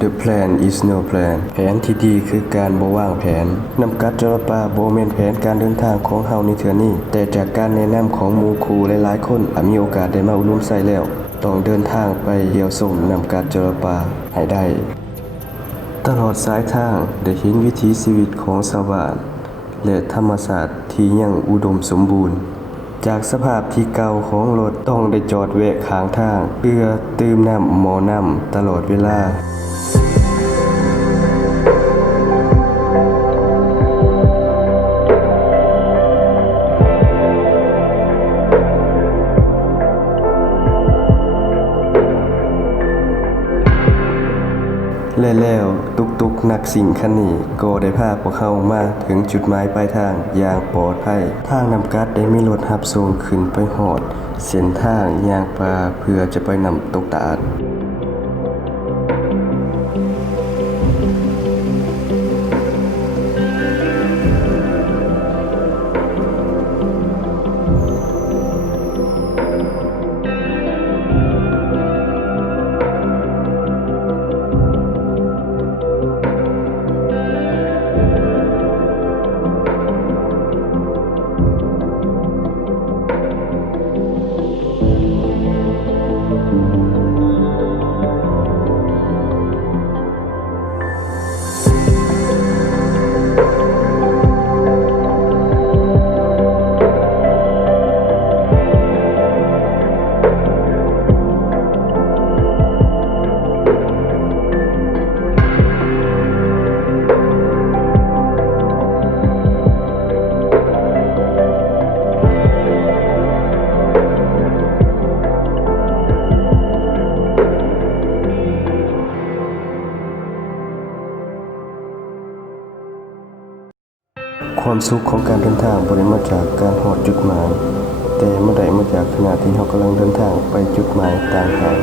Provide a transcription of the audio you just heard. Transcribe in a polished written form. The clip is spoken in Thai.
The plan is no plan แผนที่ดีคือการบ่วางแผนนำกัดจรปาบ่แม่นแผนการเดินทางของเฮาในเทื่อนี้แต่จากการแนะนำของหมู่ครูหลายๆคนมีโอกาสได้มาอบรมใส่แล้วต้องเดินทางไปเยี่ยวชมนำกัดจรปาให้ได้ตลอดสายทางได้เห็นวิถีชีวิตของชาวบ้านและธรรมชาติที่ยังอุดมสมบูรณ์จากสภาพที่เก่าของรถต้องได้จอดแวะข้างทางเพื่อดื่มน้ำหมอน้ำตลอดเวลาและแล้วตุกๆนักสิ่งคันนี้ก็ได้พาพวกเขามาถึงจุดหมายปลายทางอย่างปลอดภัยทางนำกัดได้มีรถรับส่งขึ้นไปฮอดเส้นทางย่างป่าเพื่อจะไปนำตกตาดความสุขของการเดินทางบ่ได้มาจากการฮอดจุดหมายแต่มันได้มาจากขณะที่เรากำลังเดินทางไปจุดหมายต่างหาก